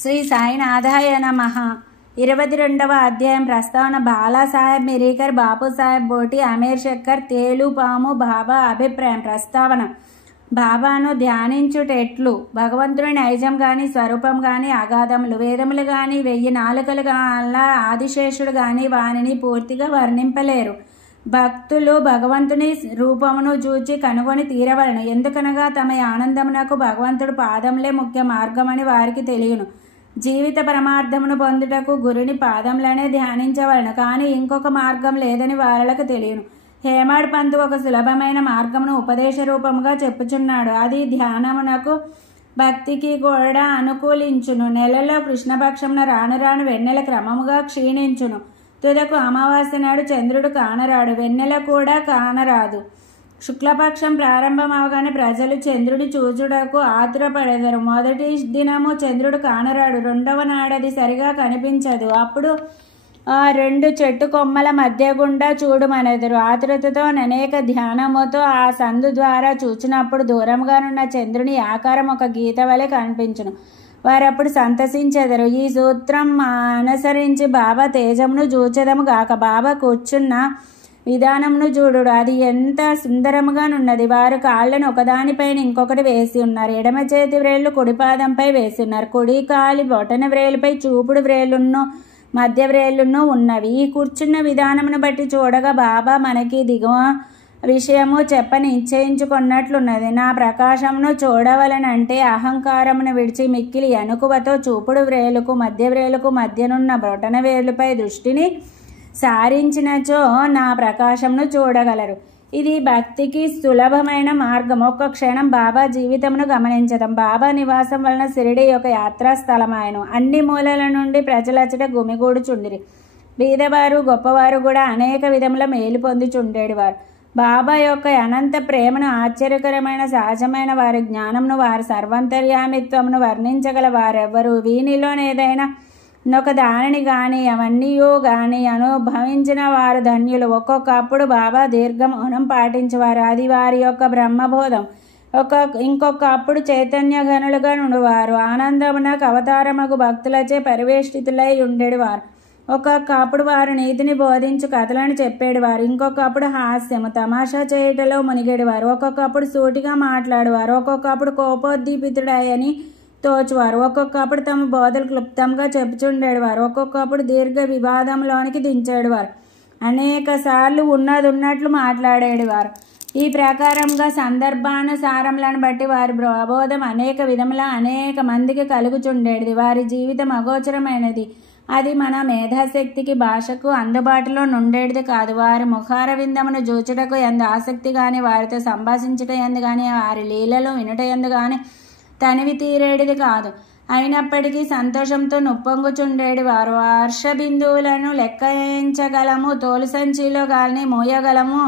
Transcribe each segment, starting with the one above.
శ్రీ సాయినాథాయ నమః. 22వ అధ్యాయం ప్రస్తావన. బాలాసాహెబ్ మిరీకర్, బాపుసాహెబ్ బోటి, అమీర్ శక్కర్, తేలుపాము బాబా అభిప్రాయం. ప్రస్తావన. బాబాను ధ్యానించుటెట్లు? భగవంతుని నైజం గాని స్వరూపం గాని అగాధములు, వేదములు గాని 1000 నాలుకలు గల ఆదిశేషుడు గాని వానిని పూర్తిగా వర్ణింపలేరు. భక్తులు భగవంతుని రూపమును చూచి కనుగొని తీరవలను. ఎందుకనగా తమ ఆనందమునకు భగవంతుడు పాదములే ముఖ్య మార్గమని వారికి తెలియను. జీవిత పరమార్థమును పొందుటకు గురుని పాదములనే ధ్యానించవలను, కానీ ఇంకొక మార్గం లేదని వారలకు తెలియను. హేమాడ్ పంతు ఒక సులభమైన మార్గమును ఉపదేశ రూపముగా చెప్పుచున్నాడు. అది ధ్యానమునకు భక్తికి కూడా అనుకూలించును. నెలలో కృష్ణపక్షమున రాను రాను వెన్నెల క్రమముగా క్షీణించును. తుదకు అమావాస్య నాడు చంద్రుడు కానరాడు, వెన్నెల కూడా కానరాదు. శుక్లపక్షం ప్రారంభమవగానే ప్రజలు చంద్రుడి చూచుటకు ఆతురపడెదరు. మొదటి దినము చంద్రుడు కానరాడు, రెండవ నాడది సరిగా కనిపించదు. అప్పుడు ఆ 2 చెట్టు కొమ్మల మధ్య గుండా చూడమనెదరు. ఆతురతతో అనేక ధ్యానముతో ఆ సందు ద్వారా చూచినప్పుడు దూరంగానున్న చంద్రుని ఆకారం ఒక గీత వలె కనిపించును. వారప్పుడు సంతసించెదరు. ఈ సూత్రం అనుసరించి బాబా తేజమును చూచెదము గాక. బాబా కూర్చున్న విధానమును చూడుడు, అది ఎంత సుందరముగానున్నది. వారు కాళ్ళను ఒకదానిపైన ఇంకొకటి వేసి ఉన్నారు. ఎడమ చేతి వ్రేళ్లు కుడిపాదంపై వేసి ఉన్నారు. కుడి కాలి బొటన వ్రేలుపై చూపుడు వ్రేలును మధ్య వ్రేలును ఉన్నవి. ఈ కూర్చున్న విధానమును బట్టి చూడగా బాబా మనకి దిగువ విషయము చెప్పని నిశ్చయించుకున్నట్లున్నది. నా ప్రకాశమును చూడవలనంటే అహంకారమును విడిచి మిక్కిలి ఎనుకువతో చూపుడు వ్రేలుకు మధ్య వ్రేలుకు మధ్యనున్న బొటన వేలుపై దృష్టిని సారించినచో నా ప్రకాశమును చూడగలరు. ఇది భక్తికి సులభమైన మార్గం. ఒక్క క్షణం బాబా జీవితమును గమనించదాం. బాబా నివాసం వలన షిరిడి ఒక యాత్రాస్థలమాయను. అన్ని మూలల నుండి ప్రజలచట గుమిగూడుచుండిరి. బీదవారు గొప్పవారు కూడా అనేక విధముల మేలు పొందుచుండేవారు. బాబా యొక్క అనంత ప్రేమను, ఆశ్చర్యకరమైన సహజమైన వారి జ్ఞానమును, వారి సర్వంతర్యామిత్వమును వర్ణించగల వారెవ్వరు. వీనిలోనేదైనా ఒక దానిని గాని అవన్నీ గాని అనుభవించిన వారు ధన్యులు. ఒక్కొక్కప్పుడు బాబా దీర్ఘమౌనం పాటించేవారు. అది వారి యొక్క బ్రహ్మబోధం. ఇంకొకప్పుడు చైతన్య గనులుగా నుండివారు. ఆనందమునకు అవతారమగు భక్తులచే పరివేష్టితులై ఉండేవారు. ఒక్కొక్కప్పుడు వారు నీతిని బోధించు కథలను చెప్పేవారు. ఇంకొకప్పుడు హాస్యము తమాషా చేయుటలో మునిగేవారు. ఒక్కొక్కప్పుడు సూటిగా మాట్లాడేవారు. ఒక్కొక్కప్పుడు కోపోద్దీపితుడని తోచువారు. ఒక్కొక్కప్పుడు తమ బోధలు క్లుప్తంగా చెప్పుచుండేవారు. ఒక్కొక్కప్పుడు దీర్ఘ వివాదంలోనికి దించేవారు. అనేక సార్లు ఉన్నట్లు మాట్లాడేవారు. ఈ ప్రకారంగా సందర్భానుసారములను బట్టి వారి ప్రబోధం అనేక విధముల అనేక మందికి కలుగుచుండేది. వారి జీవితం అగోచరమైనది. అది మన మేధాశక్తికి భాషకు అందుబాటులో నుండేది కాదు. వారి ముఖార విందమును జూచుటకు ఎందు ఆసక్తి గాని, వారితో సంభాషించుట ఎందు గాని, వారి లీలలు వినుట ఎందు గాని తనివి తీరేడిది కాదు. అయినప్పటికీ సంతోషంతో నుప్పొంగుచుండేది వారు. వర్ష బిందువులను లెక్కించగలము, తోలు సంచిలో గాలిని మోయగలము,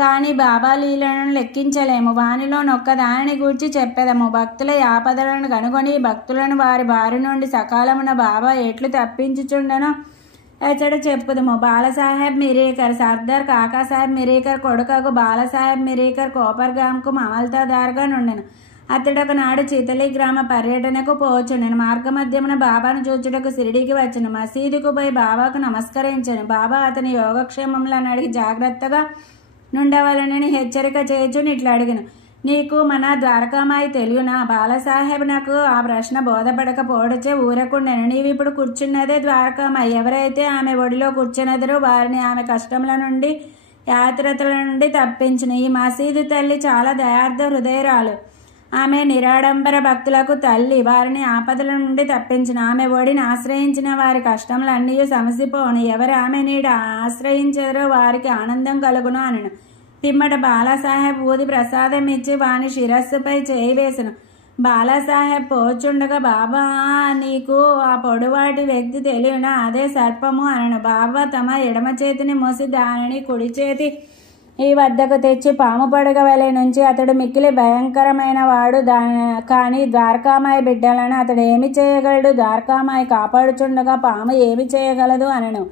కానీ బాబా లీలను లెక్కించలేము. వానిలో నొక్క దానిని గూర్చి చెప్పెదము. భక్తుల ఆపదలను కనుగొని భక్తులను వారి బారి నుండి సకాలమున బాబా ఎట్లు తప్పించుచుండనో ఎచ్చట చెప్పుదము. బాలాసాహెబ్ మిరీకర్ సర్దార్ కాకాసాహెబ్ మిరీకర్ కొడుకకు బాలాసాహెబ్ మిరీకర్ కోపర్గాంకు అమల్తాదారుగా నుండెను. అతడొక నాడు చితలి గ్రామ పర్యటనకు పోచుండెను. మార్గమధ్యమున బాబాను చూచుటకు షిరిడీకి వచ్చెను. మసీదుకు పోయి బాబాకు నమస్కరించెను. బాబా అతని యోగక్షేమములను అడిగి జాగ్రత్తగా నుండవలనని హెచ్చరిక చేయుచుని ఇట్లా అడిగను. నీకు మన ద్వారకామాయి తెలియనా? బాలాసాహెబ్ నాకు ఆ ప్రశ్న బోధపడకపోవడచే ఊరకుండెను. నీవిప్పుడు కూర్చున్నదే ద్వారకామాయి. ఎవరైతే ఆమె ఒడిలో కూర్చున్నదరో వారిని ఆమె కష్టముల నుండి యాత్రతల నుండి తప్పించును. ఈ మసీదు తల్లి చాలా దయార్థ హృదయరాలు. ఆమె నిరాడంబర భక్తులకు తల్లి. వారిని ఆపదల నుండి తప్పించిన ఆమె ఒడిని ఆశ్రయించిన వారి కష్టములన్నీ సమసిపోను. ఎవరు ఆమె నీడ ఆశ్రయించారో వారికి ఆనందం కలుగును అనను. పిమ్మట బాలాసాహెబ్ ఊది ప్రసాదం ఇచ్చి వాని శిరస్సుపై చేయి వేసను. బాలాసాహెబ్ పోచుండగా, బాబా నీకు ఆ పొడువాటి వ్యక్తి తెలియనా? అదే సర్పము అనను. బాబా తమ ఎడమ చేతిని మూసి దానిని కుడి చేతి ఈ వద్దకు తెచ్చి పాము పడగ వలె నుంచి అతడు మిక్కిలి భయంకరమైన వాడు. కానీ ద్వారకామాయి బిడ్డలను అతడు ఏమి చేయగలడు? ద్వారకామాయి కాపాడుచుండగా పాము ఏమి చేయగలదు అనను.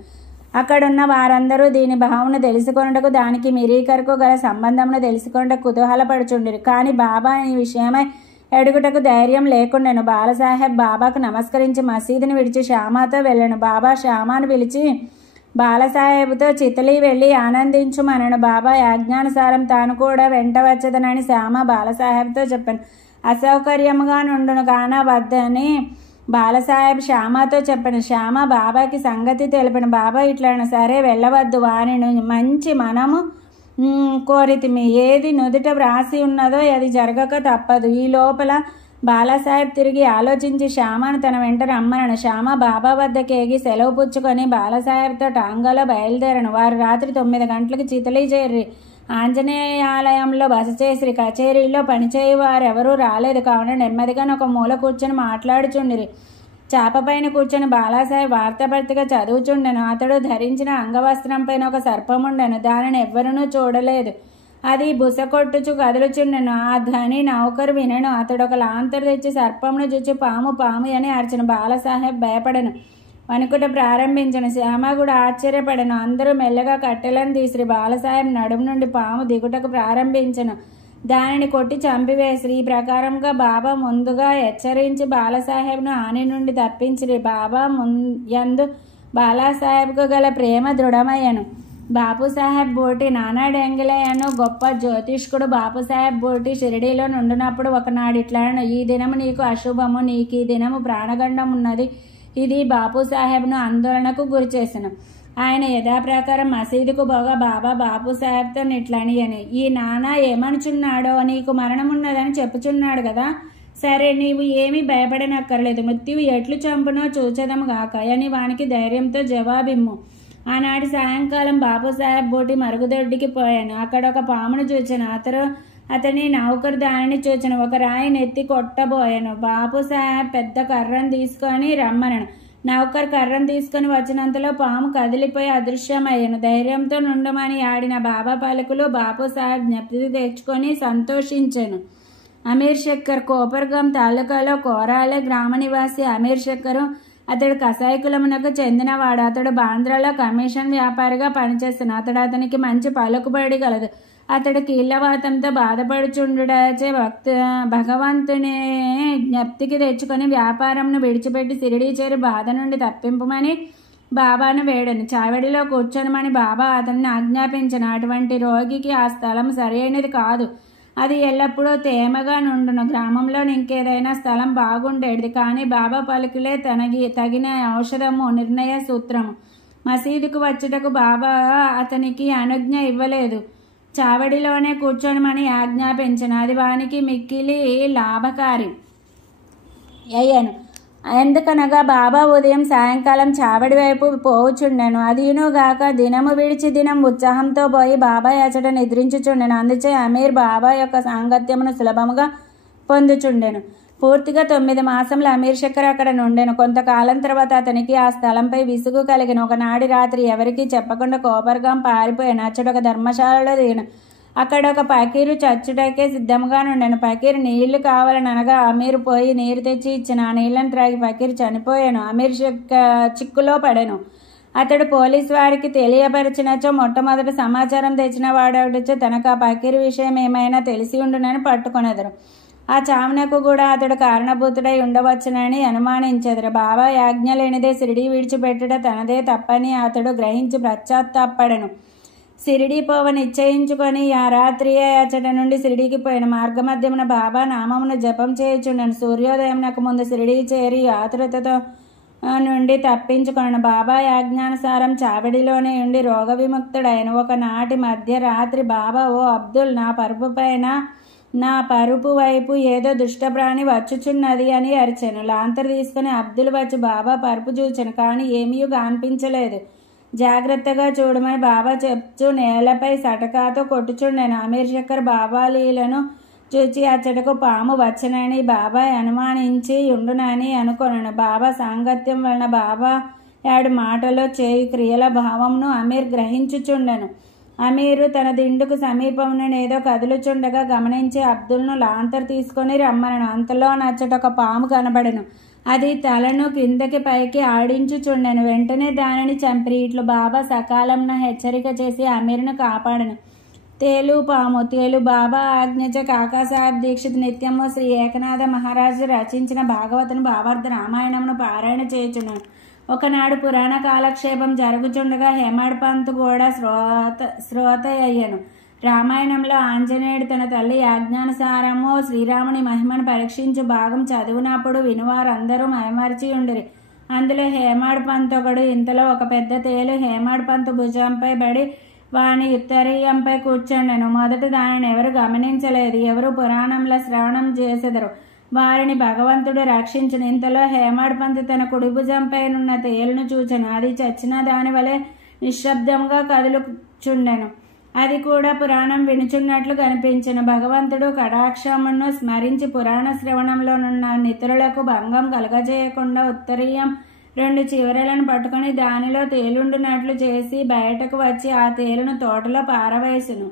అక్కడున్న వారందరూ దీని భావన తెలుసుకొనుటకు, దానికి మిరీకర్కు గల సంబంధమును తెలుసుకొనుటకు కుతూహలపడుచుండిరి. కానీ బాబా ఈ విషయమై ఎడుగుటకు ధైర్యం లేకుండాను. బాలాసాహెబ్ బాబాకు నమస్కరించి మసీదుని విడిచి శ్యామాతో వెళ్ళాను. బాబా శ్యామాను పిలిచి బాలాసాహెబ్తో చితలి వెళ్ళి ఆనందించుమనను. బాబా ఆజ్ఞానుసారం తాను కూడా వెంట వచ్చదనని శ్యామ బాలాసాహెబ్తో చెప్పాను. అసౌకర్యముగా నుండును కాన వద్దని బాలాసాహెబ్ శ్యామతో చెప్పాను. శ్యామ బాబాకి సంగతి తెలిపిన. బాబా ఇట్లను, సరే వెళ్ళవద్దు, వారిని మంచి మనము కోరితిమి. ఏది నుదుట వ్రాసి ఉన్నదో అది జరగక తప్పదు. ఈ లోపల బాలాసాహెబ్ తిరిగి ఆలోచించి శ్యామను తన వెంట రమ్మనను. శ్యామ బాబా వద్దకు ఎగి సెలవు పుచ్చుకొని బాలాసాహెబ్తో టాంగాలో బయలుదేరను. వారు రాత్రి 9 గంటలకు చితలి చేరి ఆంజనేయాలయంలో బస చేసిరి. కచేరీలో పనిచేయి వారెవరూ రాలేదు కావున నెమ్మదిగా ఒక మూల కూర్చొని మాట్లాడుచుండిరి. చాపపైన కూర్చొని బాలాసాహెబ్ వార్తాపత్రిక చదువుచుండెను. అతడు ధరించిన అంగవస్త్రం పైన ఒక సర్పముండెను. దానిని ఎవ్వరూ చూడలేదు. అది బుసకొట్టుచు కదులుచుండెను. ఆ ధ్వని నౌకరు వినెను. అతడు ఒక లాంతరు తెచ్చి సర్పమును చూచి పాము పాము అని అరిచెను. బాలాసాహెబ్ భయపడెను, వణుకుట ప్రారంభించను. శ్యామ కూడా ఆశ్చర్యపడెను. అందరూ మెల్లగా కట్టెలను తీసిరి. బాలాసాహెబ్ నడుము నుండి పాము దిగుటకు ప్రారంభించెను. దానిని కొట్టి చంపివేసిరి. ఈ ప్రకారంగా బాబా ముందుగా హెచ్చరించి బాలాసాహెబ్ను హాని నుండి తప్పించిరి. బాబా యందు బాలాసాహెబ్కు గల ప్రేమ దృఢమయ్యను. బాపుసాహెబ్ బోటి నానా డెంగిలయ్యను గొప్ప జ్యోతిష్కుడు. బాపుసాహెబ్ బోటి షిరిడీలో నుండినప్పుడు ఒకనాడు ఇట్లను, ఈ దినము నీకు అశుభము, నీకు ఈ దినము ప్రాణగండం ఉన్నది. ఇది బాపుసాహెబ్ను ఆందోళనకు గురిచేసెను. ఆయన యథాప్రకారం మసీదుకు పోగా బాబా బాపుసాహెబ్తో ఇట్లని అని, ఈ నానా ఏమనుచున్నాడో, నీకు మరణమున్నదని చెప్పుచున్నాడు కదా, సరే నీవు ఏమీ భయపడనక్కర్లేదు, మృత్యువు ఎట్లు చంపునో చూచెదము గాక అని వానికి ధైర్యంతో జవాబిమ్ము. ఆనాటి సాయంకాలం బాపుసాహెబ్ బోటి మరుగుదొడ్డికి పోయాను. అక్కడ ఒక పామును చూచాను. అతని నౌకరు దానిని చూచాను. ఒక రాయిని ఎత్తి కొట్టబోయాను. బాపుసాహెబ్ పెద్ద కర్రను తీసుకొని రమ్మనను. నౌకర్ కర్రను తీసుకొని వచ్చినంతలో పాము కదిలిపోయి అదృశ్యమయ్యాను. ధైర్యంతో నుండమని ఆడిన బాబా పలుకులు బాపుసాహెబ్ జ్ఞప్తికి తెచ్చుకొని సంతోషించాను. అమీర్ శక్కర్ కోపర్గాం తాలూకాలో కోరాలే గ్రామ నివాసి అమీర్ శక్కరు. అతడు కసాయి కులమునకు చెందినవాడు. అతడు బాంద్రాలో కమిషన్ వ్యాపారిగా పనిచేస్తున్నాడు. అతనికి మంచి పలుకుబడి కలదు. అతడు కీళ్లవాతంతో బాధపడుచుండుటచే భగవంతుని జ్ఞప్తికి తెచ్చుకొని వ్యాపారంను విడిచిపెట్టి షిరిడీ చేరి బాధ నుండి తప్పింపమని బాబాను వేడను. చావడిలో కూర్చొనమని బాబా అతన్ని ఆజ్ఞాపించను. అటువంటి రోగికి ఆ స్థలం సరైనది కాదు. అది ఎల్లప్పుడూ తేమగా నుండును. గ్రామంలో ఇంకేదైనా స్థలం బాగుండేది. కానీ బాబా పలుకులే తగిన ఔషధము, నిర్ణయ సూత్రము. మసీదుకు వచ్చుటకు బాబా అతనికి అనుజ్ఞ ఇవ్వలేదు. చావడిలోనే కూర్చొనమని ఆజ్ఞాపించను. అది వానికి మిక్కిలి లాభకారి అయ్యాను. ఎందుకనగా బాబా ఉదయం సాయంకాలం చావడి వైపు పోవుచుండెను. అదియునుగాక దినము విడిచి దినం ఉత్సాహంతో పోయి బాబా అచట నిద్రించుచుండెను. అందుచే అమీర్ బాబా యొక్క సాంగత్యమును సులభముగా పొందుచుండెను. పూర్తిగా 9 మాసములు అమీర్ శక్కర్ అక్కడ నుండెను. కొంతకాలం తర్వాత అతనికి ఆ స్థలంపై విసుగు కలిగిన. ఒకనాడి రాత్రి ఎవరికీ చెప్పకుండా కోపర్గాం పారిపోయాను. అచ్చడొక ధర్మశాలలో దిగాను. అక్కడ ఒక పకీరు చచ్చుటకే సిద్ధంగా నుండెను. పకీరు నీళ్లు కావాలనగా అమీర్ పోయి నీరు తెచ్చి ఇచ్చిన. ఆ నీళ్లను త్రాగి పకీరు చనిపోయాను. అమీర్ చిక్కులో పడెను. అతడు పోలీసు వారికి తెలియపరిచినచో మొట్టమొదటి సమాచారం తెచ్చిన వాడొచ్చో తనకు ఆ పకీరు విషయం ఏమైనా తెలిసి ఉండునని పట్టుకొనెదరు. ఆ చావునకు కూడా అతడు కారణభూతుడై ఉండవచ్చునని అనుమానించెదరు. బాబా ఆజ్ఞ లేనిదే షిరిడీ విడిచిపెట్టుట తనదే తప్పని అతడు గ్రహించి పశ్చాత్తాపడెను. షిరిడీ పోవ నిశ్చయించుకొని ఆ రాత్రియే అచట నుండి షిరిడీకి పోయిన. మార్గమధ్యమున బాబా నామమును జపం చేయుచుండెను. సూర్యోదయంనకు ముందు షిరిడీ చేరి ఆతురతతో నుండి తప్పించుకొనను. బాబా ఆజ్ఞానుసారం చావడిలోనే ఉండి రోగ విముక్తుడైన. ఒకనాటి మధ్యరాత్రి బాబా, ఓ అబ్దుల్, నా పరుపు వైపు ఏదో దుష్టప్రాణి వచ్చుచున్నది అని అరిచెను. లాంతరు తీసుకుని అబ్దుల్ వచ్చి బాబా పరుపు చూచెను. కానీ ఏమీ కనిపించలేదు. జాగ్రత్తగా చూడమని బాబా చెప్తూ నేలపై సటకాతో కొట్టుచుండెను. అమీర్ శక్కర్ బాబా లీలను చూచి అచ్చటకు పాము వచ్చనని బాబా అనుమానించి ఉండునని అనుకొనను. బాబా సాంగత్యం వలన బాబా యాడు మాటలో చేయు క్రియల భావమును అమీర్ గ్రహించుచుండెను. అమీరు తన దిండుకు సమీపంలోనేదో కదులుచుండగా గమనించి అబ్దుల్ను లాంతరు తీసుకొని రమ్మనను. అంతలో నచ్చటొక పాము కనబడెను. అది తలను క్రిందకి పైకి ఆడించుచుండెను. వెంటనే దానిని చంపిరి. ఇట్లు బాబా సకాలంన హెచ్చరిక చేసి అమీర్ను కాపాడెను. తేలుపాము తేలు బాబా ఆజ్ఞచ కాకాసాహెబ్ దీక్షిత్ నిత్యము శ్రీ ఏకనాథ మహారాజు రచించిన భాగవతుని భావార్థ రామాయణమును పారాయణ చేయుచున్నాను. ఒకనాడు పురాణ కాలక్షేపం జరుగుచుండగా హేమాడ్ పంత్ కూడా శ్రోత అయ్యను. రామాయణంలో ఆంజనేయుడు తన తల్లి ఆజ్ఞానుసారము శ్రీరాముని మహిమను పరీక్షించు భాగం చదివినప్పుడు వినువారందరూ మైమరిచి ఉండిరి. అందులో హేమాడ్ పంత్ ఒకడు. ఇంతలో ఒక పెద్ద తేలు హేమాడ్ పంత్ భుజంపై పడి వాని ఉత్తరీయంపై కూర్చుండెను. మొదట దానిని ఎవరు గమనించలేదు. ఎవరు పురాణంలో శ్రవణం చేసెదరు వారిని భగవంతుడు రక్షించును. ఇంతలో హేమాడ్ పంత్ తన కుడి భుజంపైనున్న తేలును చూచెను. అది చచ్చిన దాని వలె నిశ్శబ్దంగా కదులుచుండెను. అది కూడా పురాణం వినుచున్నట్లు కనిపించెను. భగవంతుడు కటాక్షమును స్మరించి పురాణ శ్రవణంలోనున్న నితులకు భంగం కలగజేయకుండా ఉత్తరీయం 2 చివరలను పట్టుకుని దానిలో తేలుండునట్లు చేసి బయటకు వచ్చి ఆ తేలును తోటలో పారవేసును.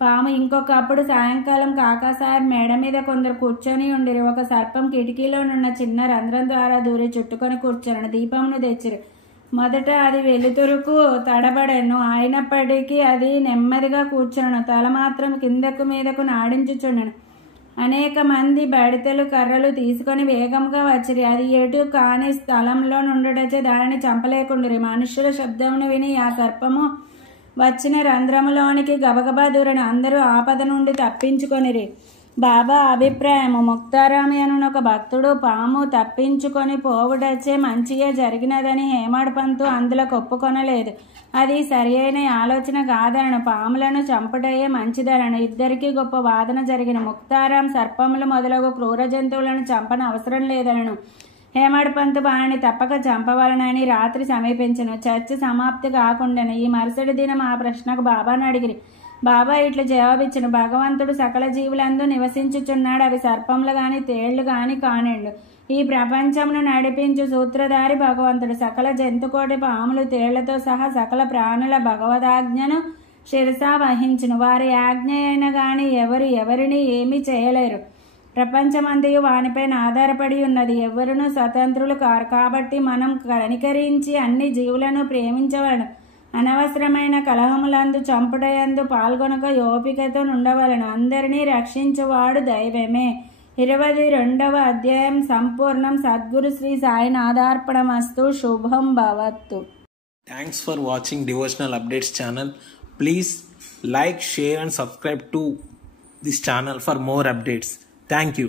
పాము ఇంకొకప్పుడు సాయంకాలం కాకాసాహెబ్ మేడ మీద కొందరు కూర్చొని ఉండిరి. ఒక సర్పం కిటికీలోనున్న చిన్న రంధ్రం ద్వారా దూరి చుట్టుకొని కూర్చొని దీపమును తెచ్చిరి. మొదట అది వెలుతురుకు తడబడెను. అయినప్పటికీ అది నెమ్మదిగా కూర్చొనను. తల మాత్రం కిందకు మీదకు నాడించుచుండెను. అనేక మంది బడితెలు కర్రలు తీసుకొని వేగంగా వచ్చిరి. అది ఎటు కాని స్థలంలో నుండుటచే దానిని చంపలేకుండిరి. మనుష్యుల శబ్దమును విని ఆ సర్పము వచ్చిన రంధ్రములోనికి గబగబా దూరని అందరూ ఆపద నుండి తప్పించుకొనిరి. బాబా అభిప్రాయము. ముక్తారామి అను ఒక భక్తుడు పాము తప్పించుకొని పోవుటచే మంచిగా జరిగినదని హేమాడ్ పంతు అందులో ఒప్పుకొనలేదు. అది సరి అయిన ఆలోచన కాదనను. పాములను చంపుటయే మంచిదనను. ఇద్దరికీ గొప్ప వాదన జరిగిన. ముక్తారాం సర్పములు మొదలగు క్రూర జంతువులను చంపన అవసరం లేదనను. హేమాడ్ పంతు వాణిని తప్పక చంపవలనని రాత్రి సమీపించను. చర్చ సమాప్తి కాకుండాను. ఈ మరుసటి దినం ఆ ప్రశ్నకు బాబాను అడిగిరి. బాబా ఇట్లు జవాబిచ్చును. భగవంతుడు సకల జీవులందు నివసించుచున్నాడు. అవి సర్పంలు గాని తేళ్లు గాని కానిండు. ఈ ప్రపంచమును నడిపించు సూత్రధారి భగవంతుడు. సకల జంతుకోటి పాములు తేళ్లతో సహా సకల ప్రాణుల భగవదాజ్ఞను శిరసా వహించును. వారి ఆజ్ఞ అయిన గాని ఎవరిని ఏమీ చేయలేరు. ప్రపంచమంతయు వానిపైన ఆధారపడి ఉన్నది. ఎవరునూ స్వతంత్రులు కారు. కాబట్టి మనం కనికరించి అన్ని జీవులను ప్రేమించవలను. అనవసరమైన కలహములందు చంపుటయందు పాల్గొనక ఓపికతో ఉండవలను. అందరినీ రక్షించువాడు దైవమే. 22వ అధ్యాయం సంపూర్ణం. సద్గురు శ్రీ సాయినాథార్పణమస్తు. శుభం భవత్తు. Thanks for watching Devotional Updates channel. Please like, share and subscribe to this channel for more updates. Thank you.